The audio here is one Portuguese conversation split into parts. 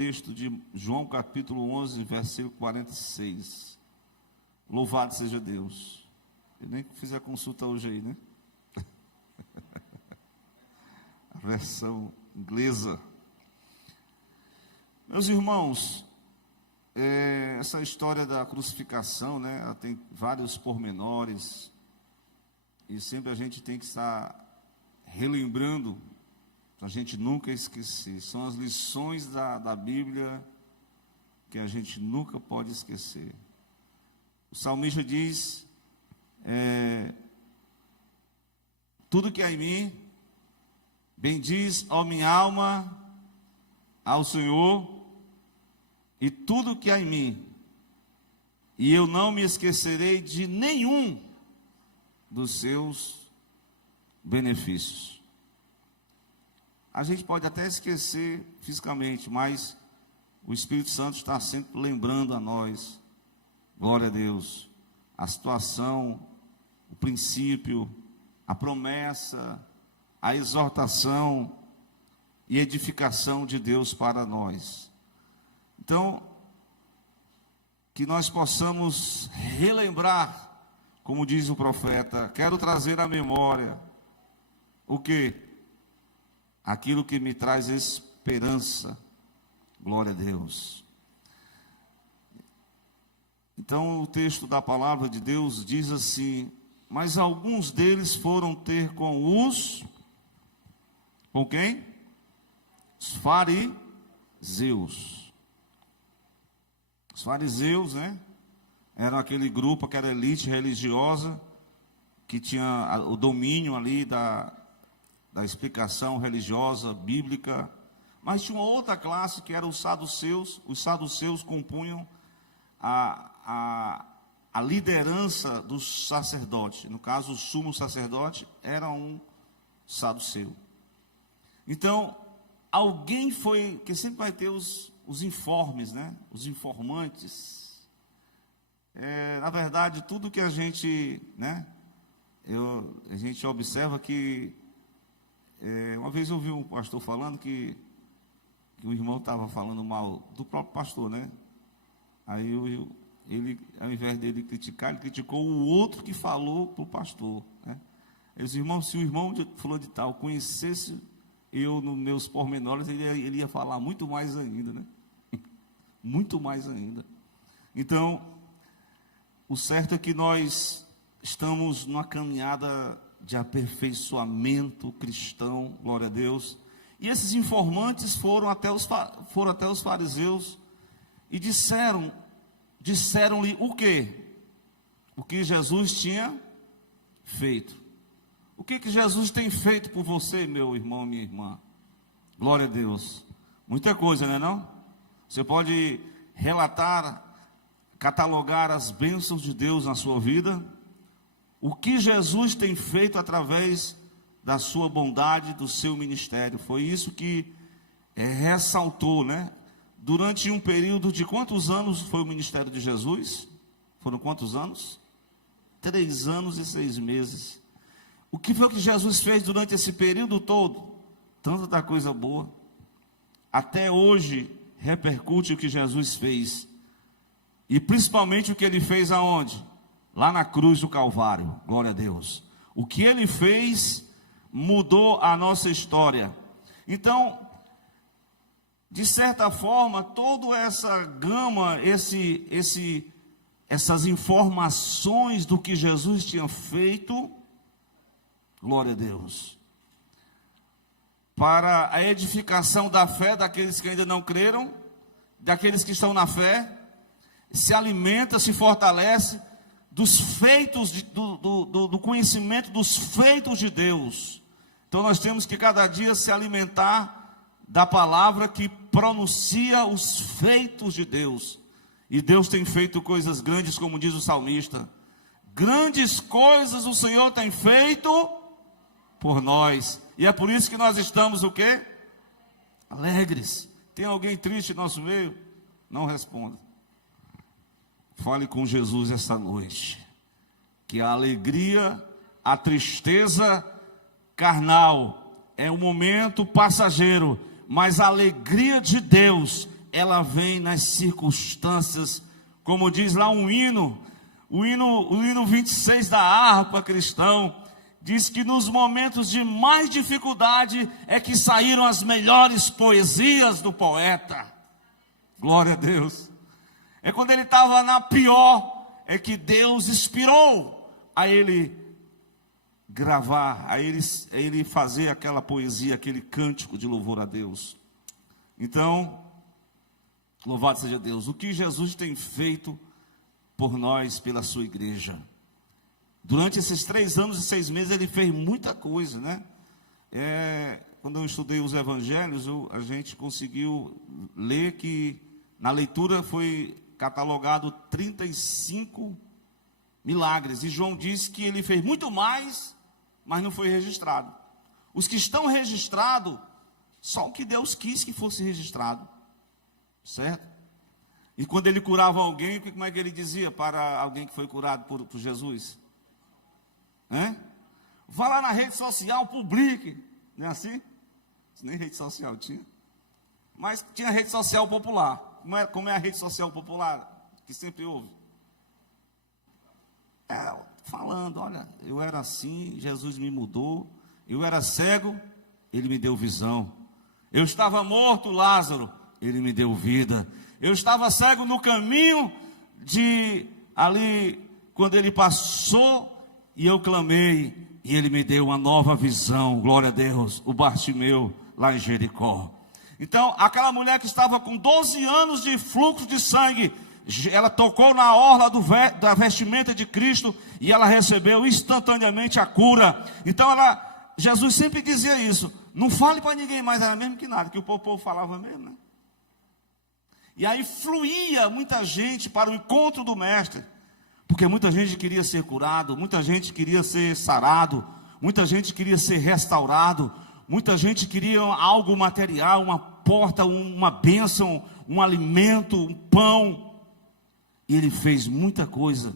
Texto de João capítulo 11, versículo 46. Louvado seja Deus. Eu nem fiz a consulta hoje aí, né? A versão inglesa. Meus irmãos, essa história da crucificação, né? Ela tem vários pormenores. E sempre a gente tem que estar relembrando, a gente nunca esquecer. São as lições da Bíblia que a gente nunca pode esquecer. O salmista diz, tudo que há em mim, bendiz, ó minha alma, ao Senhor, e tudo que há em mim, e eu não me esquecerei de nenhum dos seus benefícios. A gente pode até esquecer fisicamente, mas o Espírito Santo está sempre lembrando a nós, glória a Deus, a situação, o princípio, a promessa, a exortação e edificação de Deus para nós. Então, que nós possamos relembrar, como diz o profeta, quero trazer à memória o quê? Aquilo que me traz esperança, glória a Deus. Então o texto da palavra de Deus diz assim, mas alguns deles foram ter com quem? Os fariseus. Os fariseus, né? Eram aquele grupo, aquela elite religiosa, que tinha o domínio ali da explicação religiosa, bíblica, mas tinha uma outra classe que era os saduceus. Os saduceus compunham a liderança dos sacerdotes. No caso, o sumo sacerdote era um saduceu. Então, alguém foi, que sempre vai ter os informes, né? Os informantes. Na verdade, tudo que a gente, né? A gente observa que uma vez eu ouvi um pastor falando que o irmão estava falando mal do próprio pastor, né? Aí ele, ao invés dele criticar, ele criticou o outro que falou para o pastor, né? Eles, irmão, se o irmão falou de tal conhecesse eu nos meus pormenores, ele ia falar muito mais ainda, né? Muito mais ainda. Então, o certo é que nós estamos numa caminhada de aperfeiçoamento cristão, glória a Deus. E esses informantes foram até os fariseus e disseram-lhe o quê? O que Jesus tinha feito. O que Jesus tem feito por você, meu irmão, minha irmã? Glória a Deus. Muita coisa, não é não? Você pode relatar, catalogar as bênçãos de Deus na sua vida. O que Jesus tem feito através da sua bondade, do seu ministério. Foi isso que ressaltou, né? Durante um período de quantos anos foi o ministério de Jesus? Foram quantos anos? 3 anos e 6 meses. O que foi que Jesus fez durante esse período todo? Tanta coisa boa. Até hoje repercute o que Jesus fez. E principalmente o que ele fez aonde? Lá na cruz do Calvário, glória a Deus. O que ele fez mudou a nossa história. Então, de certa forma, toda essa gama, essas informações do que Jesus tinha feito, glória a Deus, para a edificação da fé daqueles que ainda não creram, daqueles que estão na fé, se alimenta, se fortalece dos feitos, do conhecimento dos feitos de Deus. Então nós temos que cada dia se alimentar da palavra que pronuncia os feitos de Deus. E Deus tem feito coisas grandes, como diz o salmista. Grandes coisas o Senhor tem feito por nós. E é por isso que nós estamos o quê? Alegres. Tem alguém triste em nosso meio? Não responda. Fale com Jesus esta noite, que a alegria, a tristeza carnal é um momento passageiro, mas a alegria de Deus ela vem nas circunstâncias, como diz lá um hino, o hino 26 da harpa cristão, diz que nos momentos de mais dificuldade é que saíram as melhores poesias do poeta. Glória a Deus. É quando ele estava na pior, é que Deus inspirou a ele gravar, a ele fazer aquela poesia, aquele cântico de louvor a Deus. Então, louvado seja Deus. O que Jesus tem feito por nós, pela sua igreja. Durante esses 3 anos e 6 meses, ele fez muita coisa, né? Quando eu estudei os evangelhos, a gente conseguiu ler que, na leitura, foi catalogado 35 milagres. E João diz que ele fez muito mais, mas não foi registrado. Os que estão registrados, só o que Deus quis que fosse registrado. Certo? E quando ele curava alguém, como é que ele dizia para alguém que foi curado por Jesus? Vá lá na rede social, publique. Não é assim? Nem rede social tinha. Mas tinha rede social popular. Como é a rede social popular? Que sempre houve. Falando, olha, eu era assim, Jesus me mudou. Eu era cego, ele me deu visão. Eu estava morto, Lázaro, ele me deu vida. Eu estava cego no caminho ali, quando ele passou, e eu clamei, e ele me deu uma nova visão. Glória a Deus. O Bartimeu, lá em Jericó. Então, aquela mulher que estava com 12 anos de fluxo de sangue, ela tocou na orla da vestimenta de Cristo, e ela recebeu instantaneamente a cura. Então, Jesus sempre dizia isso: não fale para ninguém mais, era mesmo que nada, que o povo falava mesmo, né? E aí fluía muita gente para o encontro do mestre, porque muita gente queria ser curado, muita gente queria ser sarado, muita gente queria ser restaurado, muita gente queria algo material, uma porta, uma bênção, um alimento, um pão. E ele fez muita coisa.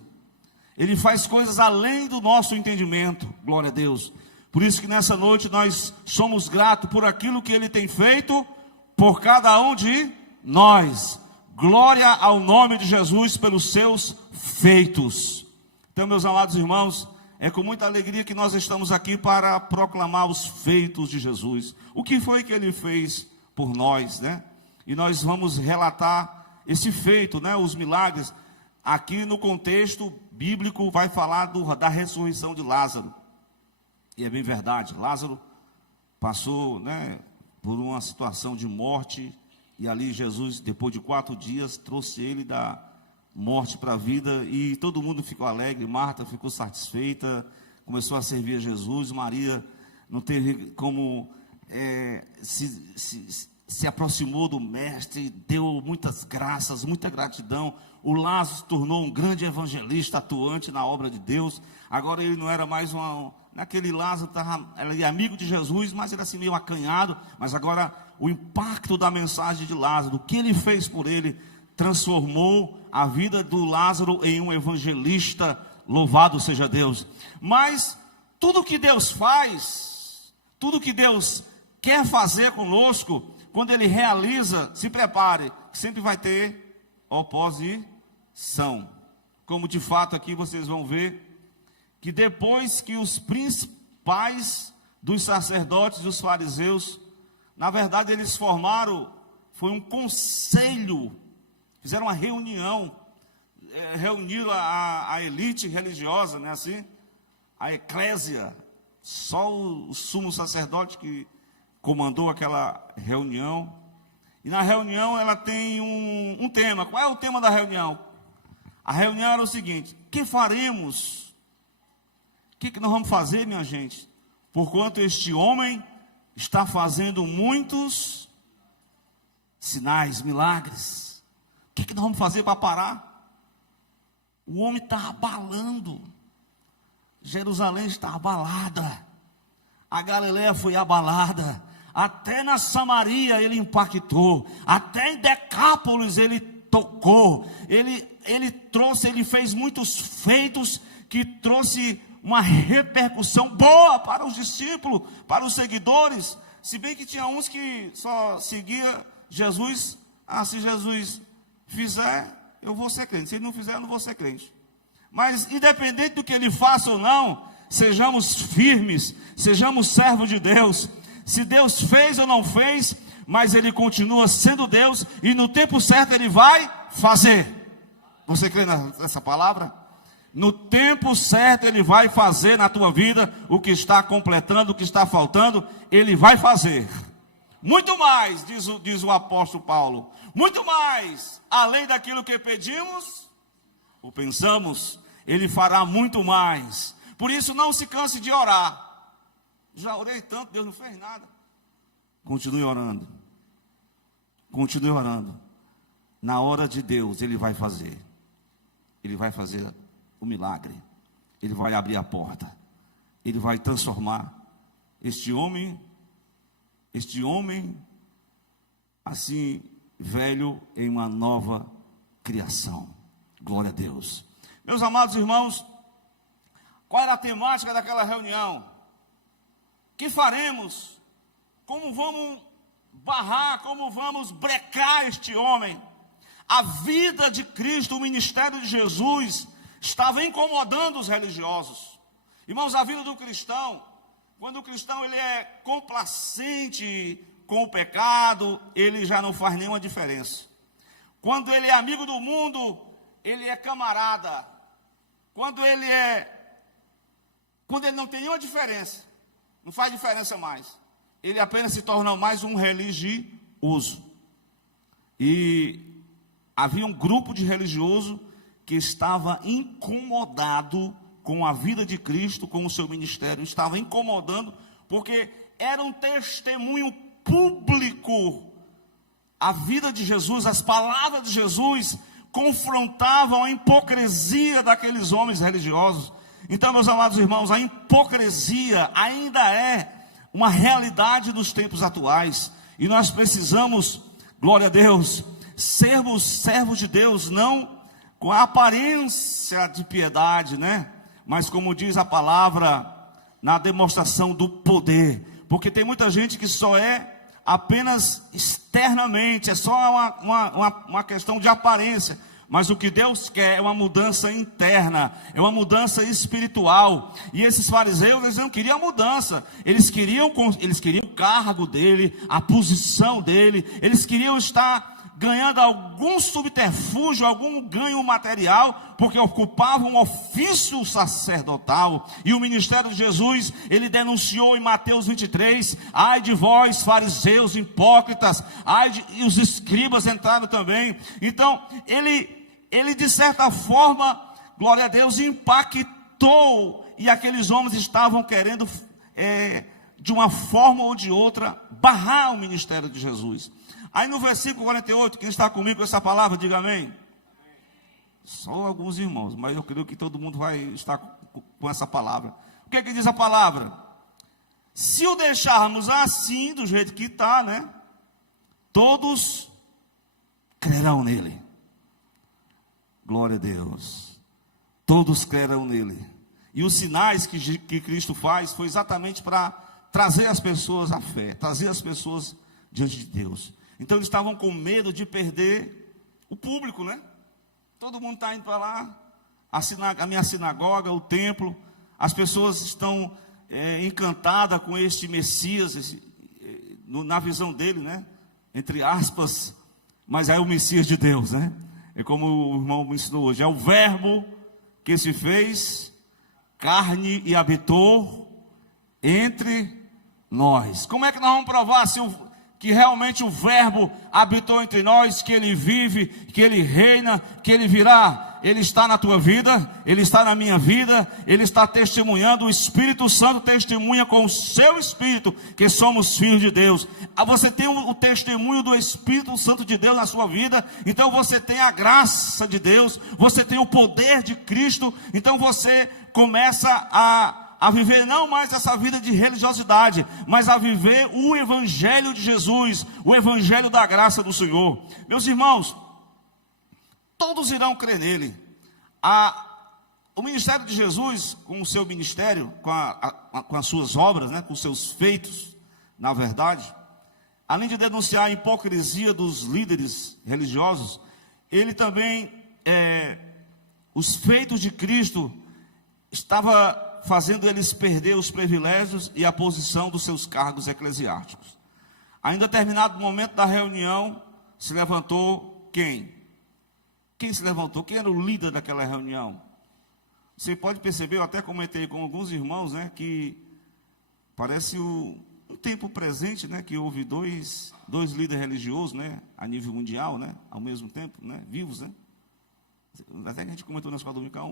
Ele faz coisas além do nosso entendimento, glória a Deus. Por isso que nessa noite nós somos gratos por aquilo que ele tem feito por cada um de nós. Glória ao nome de Jesus pelos seus feitos. Então, meus amados irmãos, é com muita alegria que nós estamos aqui para proclamar os feitos de Jesus. O que foi que ele fez por nós, né? E nós vamos relatar esse feito, né? Os milagres. Aqui no contexto bíblico vai falar da ressurreição de Lázaro. E é bem verdade, Lázaro passou, né, por uma situação de morte, e ali Jesus, depois de 4 dias, trouxe ele da morte para a vida, e todo mundo ficou alegre. Marta ficou satisfeita, começou a servir a Jesus. Maria não teve como, se aproximou do mestre, deu muitas graças, muita gratidão. O Lázaro se tornou um grande evangelista, atuante na obra de Deus. Agora ele não era mais naquele Lázaro, ele é amigo de Jesus, mas ele era assim meio acanhado. Mas agora o impacto da mensagem de Lázaro, o que ele fez por ele, transformou a vida do Lázaro em um evangelista. Louvado seja Deus. Mas tudo que Deus faz, tudo que Deus quer fazer conosco, quando ele realiza, se prepare, sempre vai ter oposição. Como de fato aqui vocês vão ver, que depois que os principais dos sacerdotes e os fariseus, na verdade eles foi um conselho, fizeram uma reunião, reuniram a elite religiosa, né, assim, a eclésia, só o sumo sacerdote que comandou aquela reunião. E na reunião ela tem um tema. Qual é o tema da reunião? A reunião era o seguinte: o que faremos? O que nós vamos fazer, minha gente? Porquanto este homem está fazendo muitos sinais, milagres. O que nós vamos fazer para parar? O homem está abalando. Jerusalém está abalada. A Galileia foi abalada. Até na Samaria ele impactou. Até em Decápolis ele tocou. Ele fez muitos feitos que trouxe uma repercussão boa para os discípulos, para os seguidores. Se bem que tinha uns que só seguia Jesus Ah, se Jesus fizer, eu vou ser crente. Se ele não fizer, eu não vou ser crente. Mas independente do que ele faça ou não, sejamos firmes, sejamos servos de Deus. Se Deus fez ou não fez, mas ele continua sendo Deus, e no tempo certo ele vai fazer. Você crê nessa palavra? No tempo certo ele vai fazer na tua vida o que está completando, o que está faltando, ele vai fazer. Muito mais, diz o apóstolo Paulo, muito mais, além daquilo que pedimos ou pensamos, ele fará muito mais. Por isso não se canse de orar. Já orei tanto, Deus não fez nada. Continue orando. Continue orando. Na hora de Deus, ele vai fazer. Ele vai fazer o milagre. Ele vai abrir a porta. Ele vai transformar este homem assim, velho, em uma nova criação. Glória a Deus. Meus amados irmãos, qual era a temática daquela reunião? O que faremos? Como vamos barrar, como vamos brecar este homem? A vida de Cristo, o ministério de Jesus, estava incomodando os religiosos. Irmãos, a vida do cristão, quando o cristão ele é complacente com o pecado, ele já não faz nenhuma diferença. Quando ele é amigo do mundo, ele é camarada. Quando ele não tem nenhuma diferença, não faz diferença mais, ele apenas se torna mais um religioso. E havia um grupo de religioso que estava incomodado com a vida de Cristo, com o seu ministério, estava incomodando, porque era um testemunho público. A vida de Jesus, as palavras de Jesus confrontavam a hipocrisia daqueles homens religiosos. Então, meus amados irmãos, a hipocrisia ainda é uma realidade dos tempos atuais, e nós precisamos, glória a Deus, sermos servos de Deus, não com a aparência de piedade, né? Mas como diz a palavra, na demonstração do poder, porque tem muita gente que só é apenas externamente, é só uma questão de aparência, mas o que Deus quer é uma mudança interna, é uma mudança espiritual. E esses fariseus, eles não queriam mudança, eles queriam o cargo dele, a posição dele, eles queriam estar ganhando algum subterfúgio, algum ganho material, porque ocupavam um ofício sacerdotal. E o ministério de Jesus, ele denunciou em Mateus 23, ai de vós fariseus hipócritas, e os escribas entraram também. Então ele de certa forma, glória a Deus, impactou, e aqueles homens estavam querendo de uma forma ou de outra barrar o ministério de Jesus. Aí no versículo 48, quem está comigo com essa palavra, diga amém. Só alguns irmãos, mas eu creio que todo mundo vai estar com essa palavra. O que é que diz a palavra? Se o deixarmos assim, do jeito que está, né? Todos crerão nele. Glória a Deus. Todos crerão nele. E os sinais que Cristo faz foi exatamente para trazer as pessoas à fé, trazer as pessoas diante de Deus. Então eles estavam com medo de perder o público, né? Todo mundo está indo para lá, a minha sinagoga, o templo, as pessoas estão encantadas com este Messias, na visão dele, né? Entre aspas, mas é o Messias de Deus, né? É como o irmão me ensinou hoje, é o verbo que se fez carne e habitou entre nós. Como é que nós vamos provar que realmente o verbo habitou entre nós, que ele vive, que ele reina, que ele virá? Ele está na tua vida, ele está na minha vida, ele está testemunhando, o Espírito Santo testemunha com o seu Espírito, que somos filhos de Deus. Você tem o testemunho do Espírito Santo de Deus na sua vida, então você tem a graça de Deus, você tem o poder de Cristo, então você começa a viver não mais essa vida de religiosidade, mas a viver o Evangelho de Jesus, o Evangelho da graça do Senhor. Meus irmãos, todos irão crer nele. O ministério de Jesus, com o seu ministério, com as suas obras, né, com os seus feitos, na verdade, além de denunciar a hipocrisia dos líderes religiosos, ele também, os feitos de Cristo, estava fazendo eles perder os privilégios e a posição dos seus cargos eclesiásticos. Em determinado momento da reunião, se levantou quem? Quem se levantou? Quem era o líder daquela reunião? Você pode perceber, eu até comentei com alguns irmãos, né, que parece um tempo presente, né, que houve dois líderes religiosos, né, a nível mundial, né, ao mesmo tempo, né, vivos, né. Até que a gente comentou na escola dominical,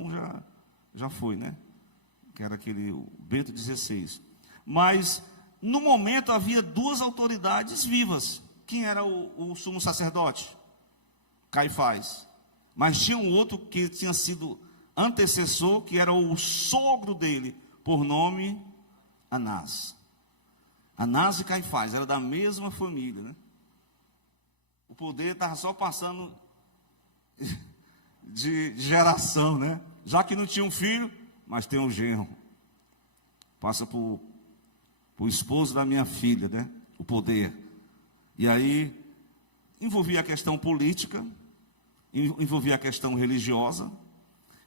já foi, né, que era aquele Bento XVI. Mas no momento havia duas autoridades vivas. Quem era o sumo sacerdote? Caifás. Mas tinha um outro que tinha sido antecessor, que era o sogro dele, por nome Anás. Anás e Caifás, era da mesma família, né? O poder estava só passando de geração, né? Já que não tinha um filho, mas tem um genro. Passa por o esposo da minha filha, né? O poder. E aí, envolvia a questão política, envolvia a questão religiosa.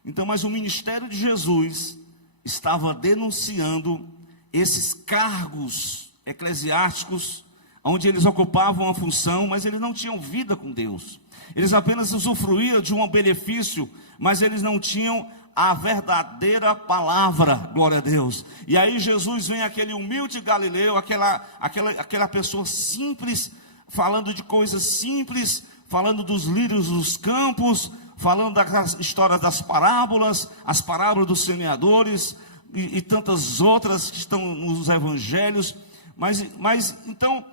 Então, mas o ministério de Jesus estava denunciando esses cargos eclesiásticos, onde eles ocupavam a função, mas eles não tinham vida com Deus. Eles apenas usufruíam de um benefício, mas eles não tinham a verdadeira palavra, glória a Deus. E aí Jesus vem, aquele humilde galileu, aquela pessoa simples, falando de coisas simples, falando dos lírios dos campos, falando das histórias das parábolas, as parábolas dos semeadores e tantas outras que estão nos evangelhos. Mas então,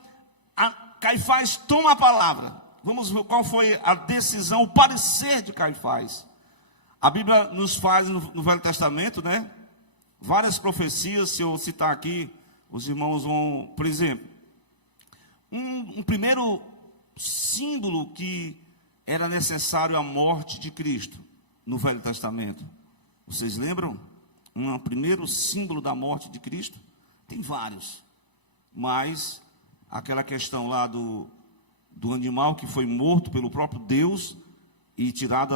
Caifás toma a palavra. Vamos ver qual foi a decisão, o parecer de Caifás. A Bíblia nos faz no Velho Testamento, né, várias profecias. Se eu citar aqui, os irmãos vão, por exemplo, um primeiro símbolo que era necessário a morte de Cristo no Velho Testamento. Vocês lembram? Um primeiro símbolo da morte de Cristo? Tem vários, mas aquela questão lá do animal que foi morto pelo próprio Deus e tirado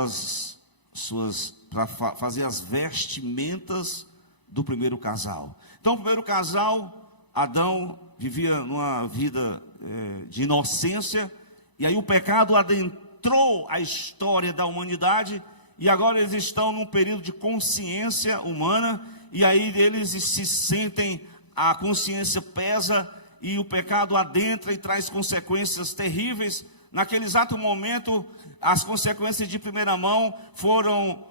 para fazer as vestimentas do primeiro casal. Então, o primeiro casal, Adão, vivia numa vida de inocência, e aí o pecado adentrou a história da humanidade, e agora eles estão num período de consciência humana, e aí eles se sentem, a consciência pesa, e o pecado adentra e traz consequências terríveis. Naquele exato momento, as consequências de primeira mão foram,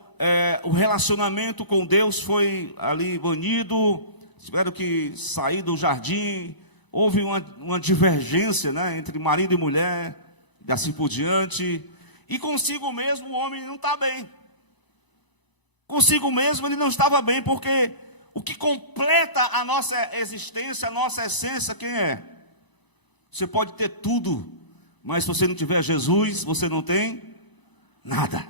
o relacionamento com Deus foi ali banido, tiveram que sair do jardim, houve uma divergência, né, entre marido e mulher, e assim por diante, e consigo mesmo o homem não está bem. Consigo mesmo ele não estava bem, porque o que completa a nossa existência, a nossa essência, quem é? Você pode ter tudo, mas se você não tiver Jesus, você não tem nada.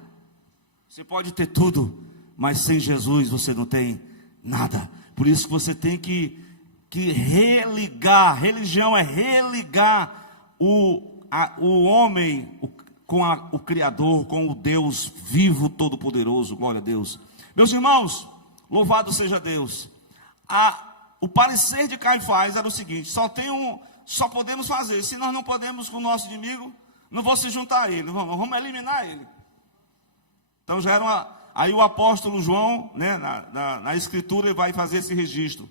Você pode ter tudo, mas sem Jesus você não tem nada. Por isso que você tem que religar. Religião é religar o homem com o Criador, com o Deus vivo, todo-poderoso. Glória a Deus. Meus irmãos, louvado seja Deus. O parecer de Caifás era o seguinte: só podemos fazer, se nós não podemos com o nosso inimigo, não vou se juntar a ele, vamos eliminar ele. Então já era aí o apóstolo João, né, na escritura, ele vai fazer esse registro.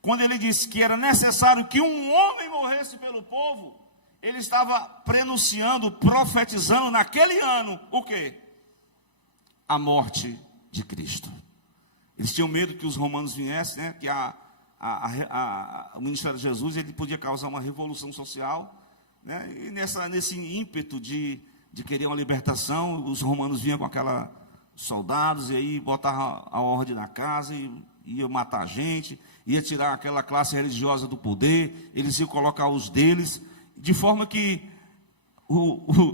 Quando ele disse que era necessário que um homem morresse pelo povo, ele estava prenunciando, profetizando naquele ano, o quê? A morte de Cristo. Eles tinham medo que os romanos viessem, né, que o ministério de Jesus ele podia causar uma revolução social, né, e nesse ímpeto de querer uma libertação, os romanos vinham com aqueles soldados, e aí botavam a ordem na casa, e ia matar gente, ia tirar aquela classe religiosa do poder, eles iam colocar os deles, de forma que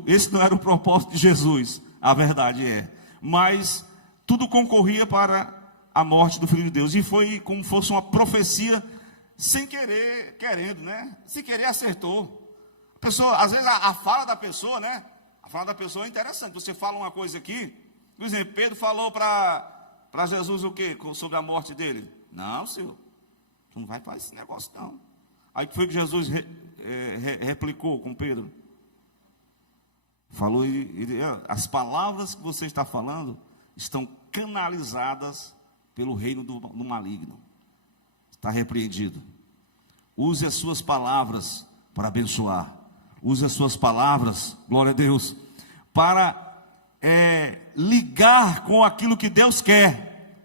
esse não era o propósito de Jesus, a verdade é, mas tudo concorria para a morte do Filho de Deus, e foi como fosse uma profecia, sem querer, querendo, né? Sem querer acertou. pessoa, às vezes a fala da pessoa, né? A fala da pessoa é interessante. Você fala uma coisa aqui, por exemplo, Pedro falou para Jesus o quê? Sobre a morte dele. Não, Senhor, tu não vai fazer esse negócio não. Aí que foi que Jesus replicou com Pedro? Falou, as palavras que você está falando estão canalizadas pelo reino do maligno. Está repreendido. Use as suas palavras para abençoar. Use as suas palavras, glória a Deus, para ligar com aquilo que Deus quer.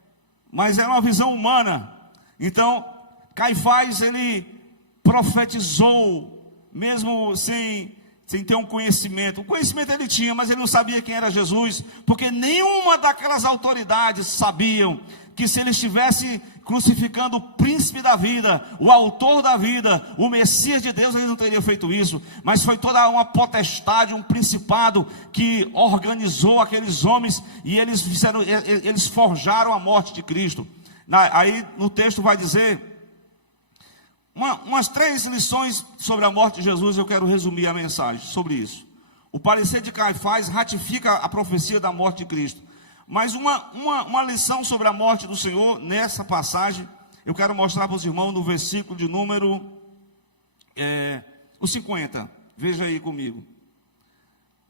Mas é uma visão humana. Então, Caifás, ele profetizou, mesmo sem ter um conhecimento. O conhecimento ele tinha, mas ele não sabia quem era Jesus, porque nenhuma daquelas autoridades sabiam que se ele estivesse crucificando o príncipe da vida, o autor da vida, o Messias de Deus, ele não teria feito isso. Mas foi toda uma potestade, um principado que organizou aqueles homens e eles forjaram a morte de Cristo. Aí no texto vai dizer umas 3 lições sobre a morte de Jesus. Eu quero resumir a mensagem sobre isso. O parecer de Caifás ratifica a profecia da morte de Cristo. Mas uma lição sobre a morte do Senhor, nessa passagem, eu quero mostrar para os irmãos no versículo de número o 50. Veja aí comigo.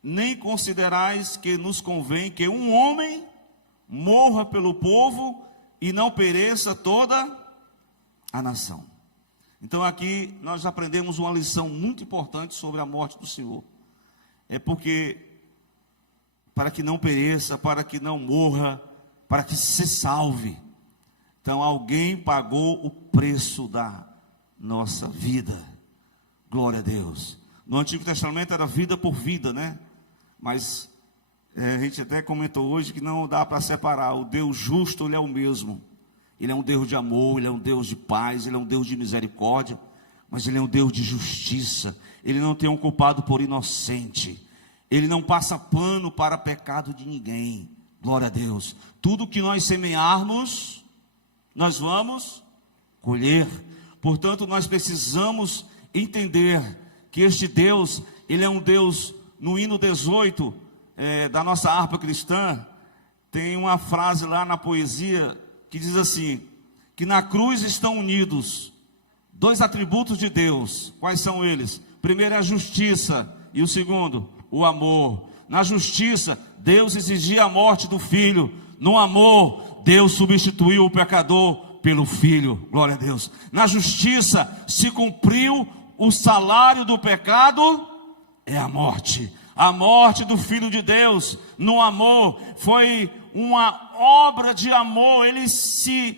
Nem considerais que nos convém que um homem morra pelo povo e não pereça toda a nação. Então aqui nós aprendemos uma lição muito importante sobre a morte do Senhor. É porque, para que não pereça, para que não morra, para que se salve. Então alguém pagou o preço da nossa vida. Glória a Deus. No Antigo Testamento era vida por vida, né? Mas a gente até comentou hoje que não dá para separar. O Deus justo, ele é o mesmo. Ele é um Deus de amor, ele é um Deus de paz, ele é um Deus de misericórdia, mas ele é um Deus de justiça. Ele não tem um culpado por inocente. Ele não passa pano para pecado de ninguém. Glória a Deus. Tudo que nós semearmos, nós vamos colher. Portanto, nós precisamos entender que este Deus, ele é um Deus. No hino 18 da nossa harpa cristã, tem uma frase lá na poesia que diz assim, que na cruz estão unidos 2 atributos de Deus. Quais são eles? Primeiro é a justiça e o segundo, o amor. Na justiça, Deus exigia a morte do filho. No amor, Deus substituiu o pecador pelo filho. Glória a Deus. Na justiça se cumpriu o salário do pecado, é a morte. A morte do Filho de Deus. No amor, foi uma obra de amor. Ele se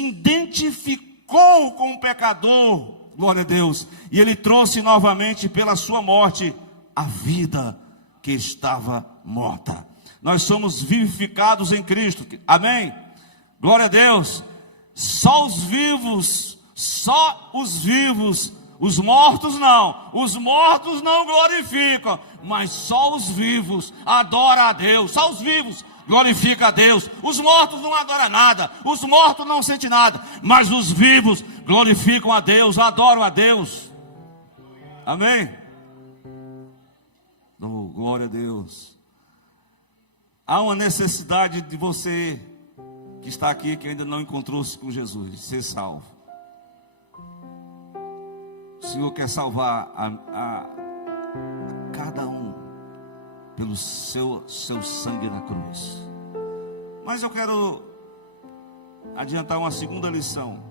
identificou com o pecador. Glória a Deus. E ele trouxe novamente pela sua morte a vida que estava morta. Nós somos vivificados em Cristo. Amém? Glória a Deus. Só os vivos, os mortos não glorificam, mas só os vivos adoram a Deus. Só os vivos glorificam a Deus. Os mortos não adoram nada, os mortos não sentem nada, mas os vivos glorificam a Deus, adoram a Deus. Amém? Oh, glória a Deus. Há uma necessidade de você que está aqui, que ainda não encontrou-se com Jesus, ser salvo. O Senhor quer salvar a cada um pelo seu sangue na cruz. Mas eu quero adiantar uma segunda lição.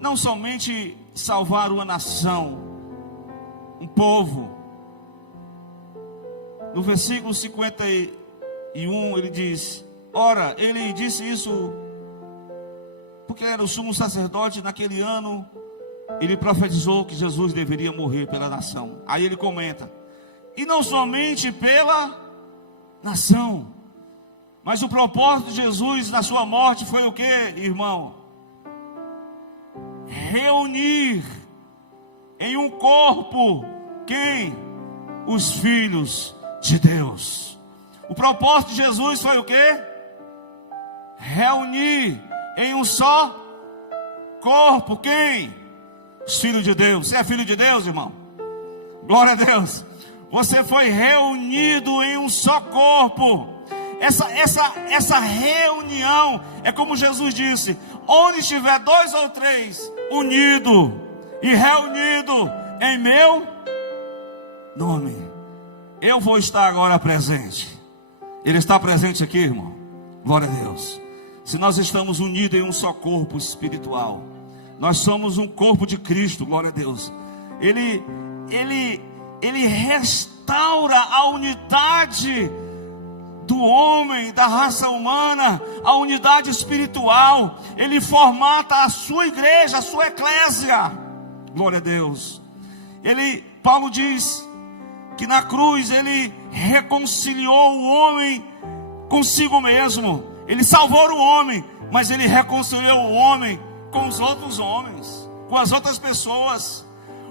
Não somente salvar uma nação, um povo. No versículo 51 ele diz: ora, ele disse isso porque era o sumo sacerdote. Naquele ano ele profetizou que Jesus deveria morrer pela nação. Aí ele comenta: e não somente pela nação, mas o propósito de Jesus na sua morte foi o que, irmão? Reunir em um corpo quem? Os filhos de Deus. O propósito de Jesus foi o que? Reunir em um só corpo quem? os filhos de Deus. Você é filho de Deus, irmão? Glória a Deus. Você foi reunido em um só corpo. Essa reunião é como Jesus disse: onde estiver 2 ou 3 unido e reunido em meu nome, eu vou estar agora presente. Ele está presente aqui, irmão. Glória a Deus. Se nós estamos unidos em um só corpo espiritual, nós somos um corpo de Cristo. Glória a Deus. Ele restaura a unidade do homem, da raça humana, a unidade espiritual. Ele formata a sua igreja, a sua eclésia. Glória a Deus. Paulo diz que na cruz ele reconciliou o homem consigo mesmo. Ele salvou o homem, mas ele reconciliou o homem com os outros homens, com as outras pessoas.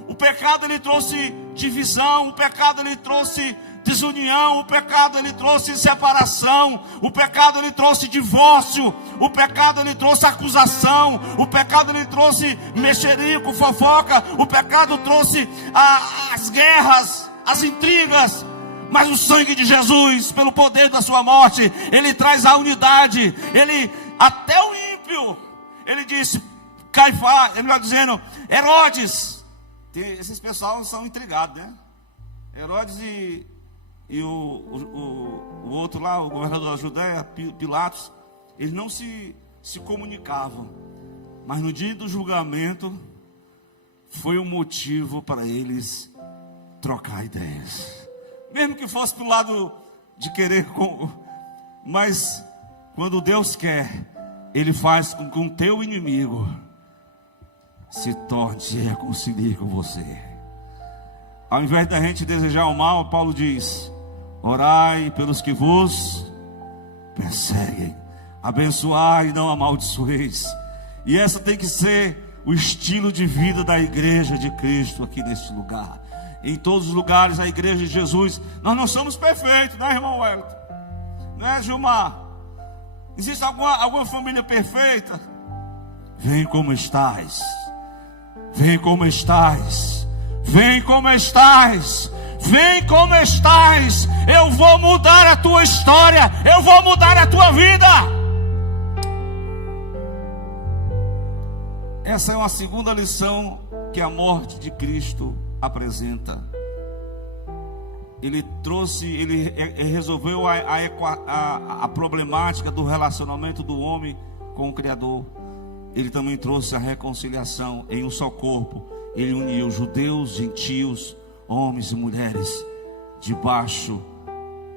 O pecado ele trouxe divisão, o pecado ele trouxe desunião, o pecado ele trouxe separação, o pecado ele trouxe divórcio, o pecado ele trouxe acusação, o pecado ele trouxe mexerico, fofoca, o pecado trouxe as guerras, as intrigas. Mas o sangue de Jesus, pelo poder da sua morte, ele traz a unidade. Até o ímpio, ele disse, Caifás, ele vai dizendo, Herodes, esses pessoal são intrigados, né? Herodes e o outro lá, o governador da Judéia, Pilatos, eles não se comunicavam. Mas no dia do julgamento, foi um motivo para eles trocar ideias. Mesmo que fosse para o lado de querer, mas quando Deus quer, Ele faz com que o teu inimigo se reconcilie com você. Ao invés da gente desejar o mal, Paulo diz: orai pelos que vos perseguem, abençoai e não amaldiçoeis. E essa tem que ser o estilo de vida da igreja de Cristo aqui neste lugar. Em todos os lugares, a igreja de Jesus. Nós não somos perfeitos, né, irmão Wellington? Né, Gilmar? Existe alguma família perfeita? Vem como estás. Vem como estás. Vem como estás. Vem como estás. Eu vou mudar a tua história. Eu vou mudar a tua vida. Essa é uma segunda lição que a morte de Cristo apresenta. Ele resolveu a problemática do relacionamento do homem com o Criador. Ele também trouxe a reconciliação em um só corpo. Ele uniu judeus, gentios, homens e mulheres debaixo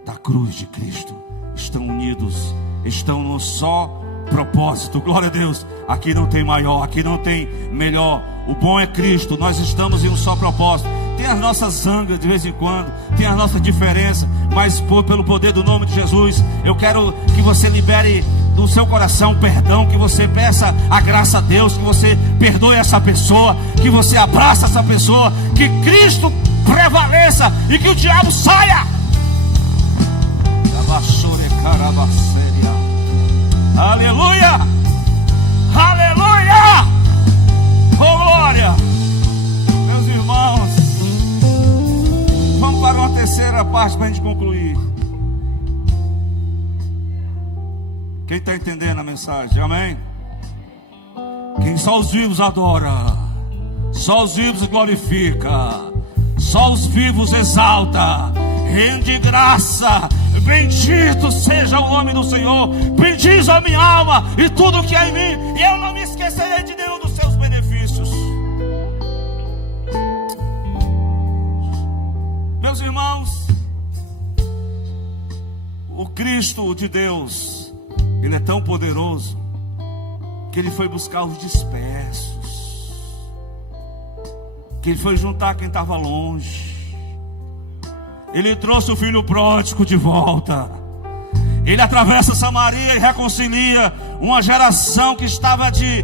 da cruz de Cristo. Estão unidos, estão no só propósito. Glória a Deus. Aqui não tem maior, aqui não tem melhor. O bom é Cristo. Nós estamos em um só propósito. Tem as nossas zangas de vez em quando, tem as nossas diferenças, mas pelo poder do nome de Jesus, eu quero que você libere do seu coração perdão, que você peça a graça a Deus, que você perdoe essa pessoa, que você abraça essa pessoa, que Cristo prevaleça e que o diabo saia. Aleluia! Aleluia! Oh, glória! Meus irmãos, vamos para uma terceira parte para a gente concluir. Quem está entendendo a mensagem? Amém? Quem só os vivos adora, só os vivos glorifica, só os vivos exalta, rende graça. Bendito seja o nome do Senhor. Bendiz a minha alma e tudo que há em mim, e eu não me esquecerei de nenhum dos seus benefícios. Meus irmãos, o Cristo de Deus, Ele é tão poderoso que Ele foi buscar os dispersos, que Ele foi juntar quem estava longe. Ele trouxe o filho pródigo de volta. Ele atravessa Samaria e reconcilia uma geração que estava de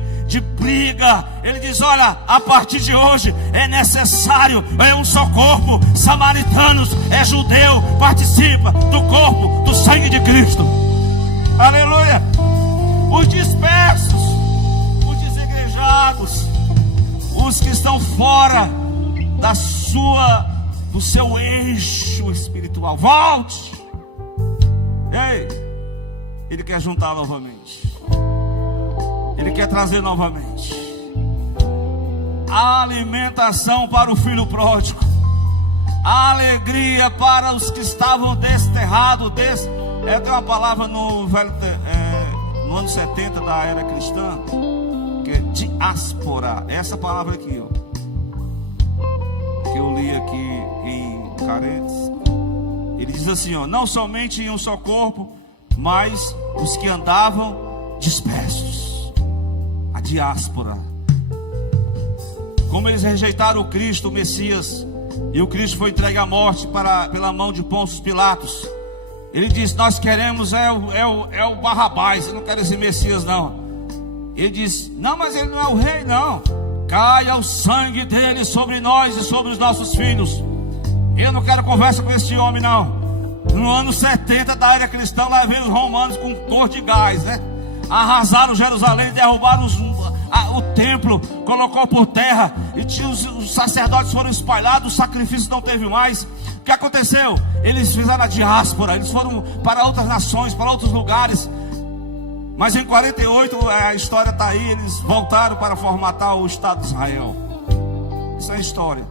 briga. Ele diz: olha, a partir de hoje é necessário, é um só corpo. Samaritanos, é judeu, participa do corpo, do sangue de Cristo. Aleluia. Os dispersos, os desigrejados, os que estão fora do seu eixo espiritual. Volte! Ei, Ele quer juntar novamente. Ele quer trazer novamente a alimentação para o filho pródigo, a alegria para os que estavam desterrados. Tem uma palavra no ano 70 da era cristã, que é diáspora. Essa palavra aqui, ó, que eu li aqui em Carentes, ele diz assim, ó: não somente em um só corpo, mas os que andavam dispersos. A diáspora. Como eles rejeitaram o Cristo, o Messias, e o Cristo foi entregue à morte pela mão de Pôncio Pilatos. Ele diz: nós queremos o Barrabás, eu não quero esse Messias não. Ele diz: não, mas ele não é o rei não. Caia o sangue dele sobre nós e sobre os nossos filhos. Eu não quero conversa com esse homem não. No ano 70 da era cristã, lá vem os romanos com cor de gás, né? Arrasaram Jerusalém, derrubaram o templo, colocou por terra, e os sacerdotes foram espalhados, o sacrifício não teve mais. O que aconteceu? Eles fizeram a diáspora, eles foram para outras nações, para outros lugares. Mas em 48 a história está aí, eles voltaram para formatar o Estado de Israel. Isso é história.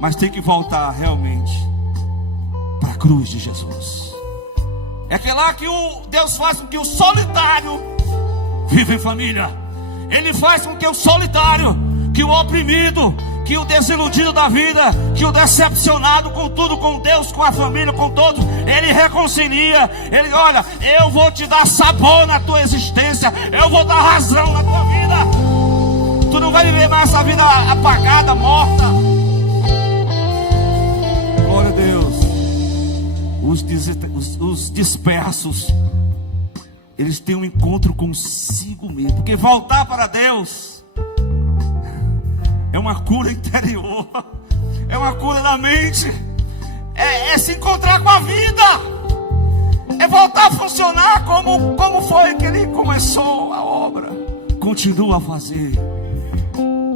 Mas tem que voltar realmente para a cruz de Jesus. É que lá que Deus faz com que o solitário viva em família. Ele faz com que o solitário, que o oprimido, que o desiludido da vida, que o decepcionado com tudo, com Deus, com a família, com todos, Ele reconcilia. Ele: olha, eu vou te dar sabor na tua existência, eu vou dar razão na tua vida. Tu não vai viver mais essa vida apagada, morta. Glória a Deus. Os dispersos, eles têm um encontro consigo mesmo, porque voltar para Deus é uma cura interior, é uma cura da mente, é se encontrar com a vida, é voltar a funcionar como foi que ele começou a obra. Continua a fazer.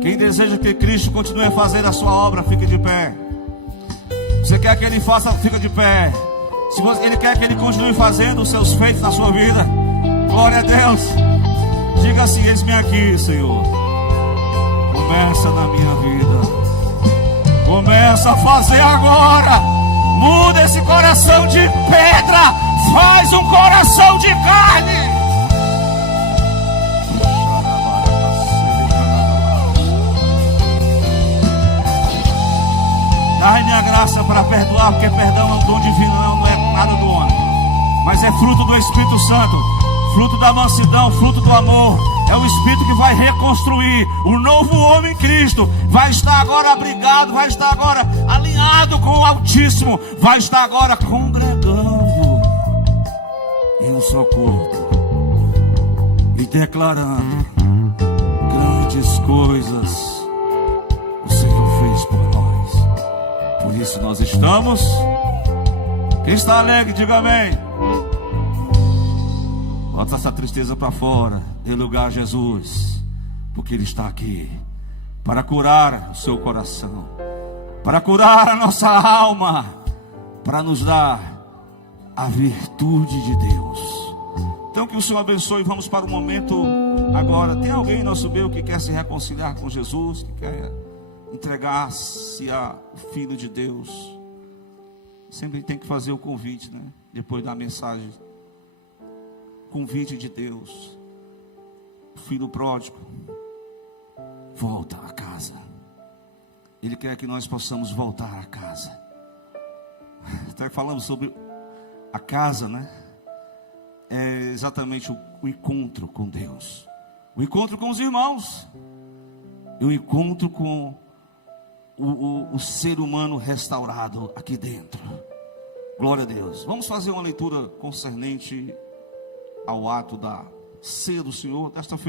Quem deseja que Cristo continue a fazer a sua obra, fique de pé. Você quer que Ele faça, fica de pé. Se Ele quer que Ele continue fazendo os seus feitos na sua vida, glória a Deus. Diga assim: eis-me aqui, Senhor. Começa na minha vida. Começa a fazer agora. Muda esse coração de pedra, faz um coração de carne. Dai-me a graça para perdoar, porque perdão é um dom divino, não é nada do homem, mas é fruto do Espírito Santo, fruto da mansidão, fruto do amor. É o Espírito que vai reconstruir o novo homem em Cristo. Vai estar agora abrigado, vai estar agora alinhado com o Altíssimo, vai estar agora congregando em um só corpo e declarando: grandes coisas o Senhor fez por nós. Por isso nós estamos. Quem está alegre, diga amém. Bota essa tristeza para fora. Dê lugar a Jesus, porque Ele está aqui para curar o seu coração, para curar a nossa alma, para nos dar a virtude de Deus. Então que o Senhor abençoe. Vamos para o momento agora. Tem alguém em nosso meio que quer se reconciliar com Jesus, que quer entregar-se ao Filho de Deus? Sempre tem que fazer o convite, né? Depois da mensagem, convite de Deus. O filho pródigo volta a casa. Ele quer que nós possamos voltar a casa. Até falamos sobre a casa, né? É exatamente o encontro com Deus, o encontro com os irmãos, e o encontro com o ser humano restaurado aqui dentro. Glória a Deus. Vamos fazer uma leitura concernente ao ato da ceia do Senhor desta feita.